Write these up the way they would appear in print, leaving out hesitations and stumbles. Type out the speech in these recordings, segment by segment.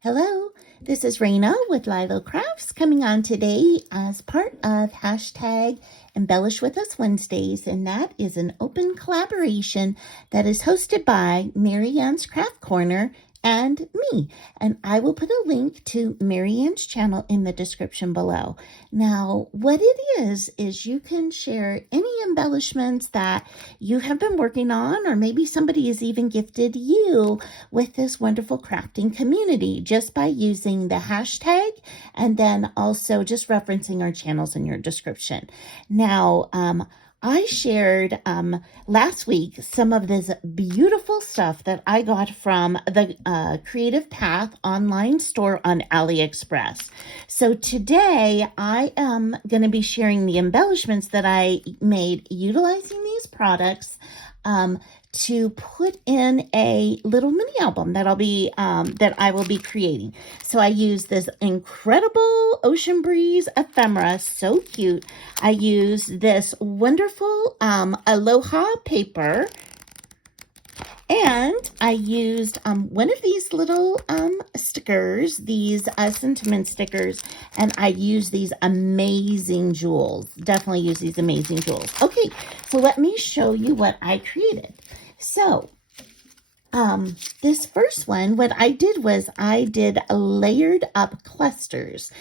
Hello, this is Raina with LYLO Crafts coming on today as part of hashtag Embellish With Us Wednesdays, and that is an open collaboration that is hosted by Mary Ann's Craft Corner and me. And I will put a link to Mary Ann's channel in the description below. Now, what it is you can share any embellishments that you have been working on, or maybe somebody has even gifted you with this wonderful crafting community just by using the hashtag and then also just referencing our channels in your description. Now, I shared last week some of this beautiful stuff that I got from the Creative Path online store on AliExpress. So today I am going to be sharing the embellishments that I made utilizing these products to put in a little mini album that I will be creating. So I use this incredible Ocean Breeze ephemera, so cute. I use this wonderful Aloha paper, and I used one of these little stickers, these sentiment stickers, and I used these amazing jewels. Definitely use these amazing jewels. Okay, so let me show you what I created. So, this first one, what I did was I did layered up clusters.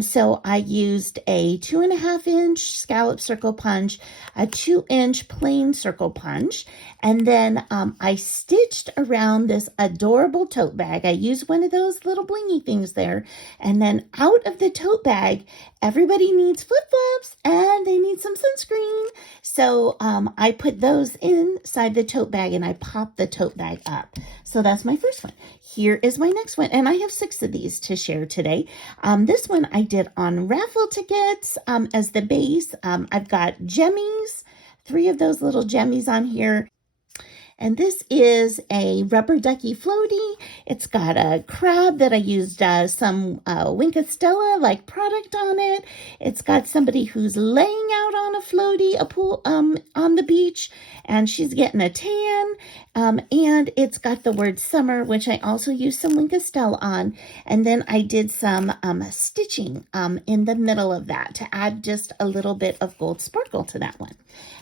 So I used a 2.5-inch scallop circle punch, a 2-inch plain circle punch, and then I stitched around this adorable tote bag. I used one of those little blingy things there, and then out of the tote bag, everybody needs flip-flops and they need some sunscreen. So I put those inside the tote bag and I popped the tote bag up. So that's my first one. Here is my next one, and I have 6 of these to share today. This one I did on raffle tickets as the base. I've got jemmies, 3 of those little jemmies on here. And this is a rubber ducky floatie. It's got a crab that I used some Stella-like product on it. It's got somebody who's laying out on a floatie, a pool on the beach, and she's getting a tan. And it's got the word summer, which I also used some Stella on. And then I did some stitching in the middle of that to add just a little bit of gold sparkle to that one.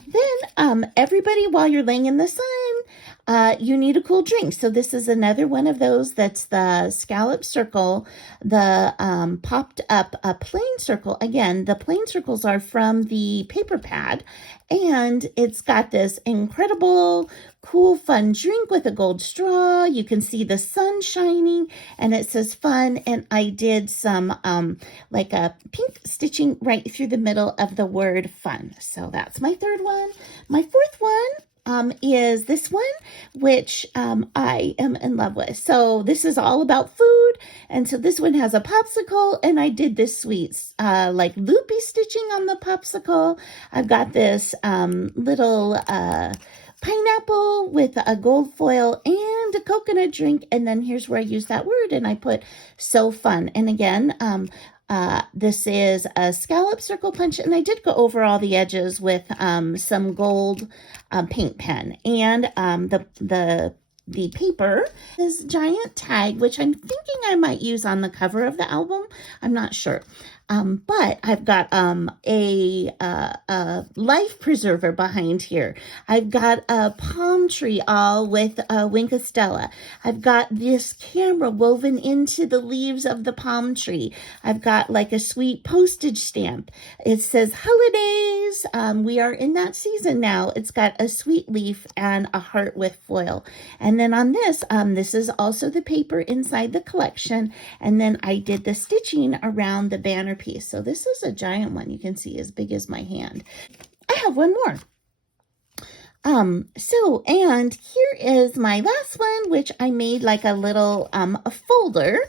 Then everybody, while you're laying in the sun, you need a cool drink. So this is another one of those that's the scallop circle, the popped up a plain circle. Again, the plain circles are from the paper pad, and it's got this incredible, cool, fun drink with a gold straw. You can see the sun shining, and it says fun. And I did some like a pink stitching right through the middle of the word fun. So that's my third one. My fourth one is this one, which I am in love with. So this is all about food. And so this one has a popsicle, and I did this sweet like loopy stitching on the popsicle. I've got this little pineapple with a gold foil and a coconut drink. And then here's where I use that word, and I put so fun. And again, this is a scallop circle punch, and I did go over all the edges with some gold paint pen. And the paper is giant tag, which I'm thinking I might use on the cover of the album. I'm not sure. But I've got a life preserver behind here. I've got a palm tree all with a Stella. I've got this camera woven into the leaves of the palm tree. I've got like a sweet postage stamp. It says holidays. We are in that season now. It's got a sweet leaf and a heart with foil. And then on this, this is also the paper inside the collection. And then I did the stitching around the banner piece. So this is a giant one. You can see as big as my hand. I have one more. And here is my last one, which I made like a little a folder.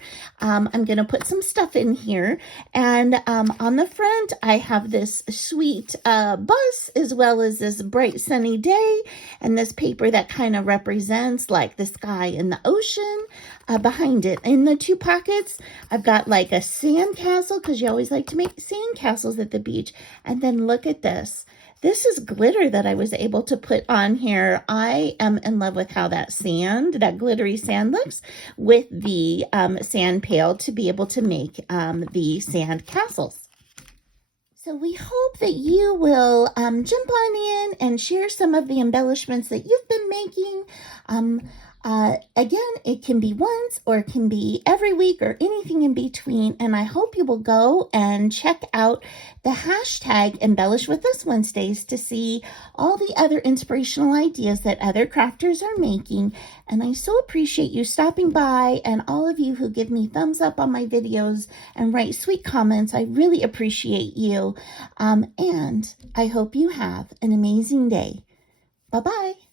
I'm going to put some stuff in here. And on the front, I have this sweet bus, as well as this bright sunny day, and this paper that kind of represents like the sky and the ocean behind it. In the 2 pockets, I've got like a sand castle, because you always like to make sand castles at the beach. And then look at this. This is glitter that I was able to put on here. I am in love with how that sand, that glittery sand looks with the sand pail to be able to make the sand castles. So we hope that you will jump on in and share some of the embellishments that you've been making. Again, it can be once or it can be every week or anything in between. And I hope you will go and check out the hashtag Embellish With Us Wednesdays to see all the other inspirational ideas that other crafters are making. And I so appreciate you stopping by and all of you who give me thumbs up on my videos and write sweet comments. I really appreciate you. And I hope you have an amazing day. Bye-bye.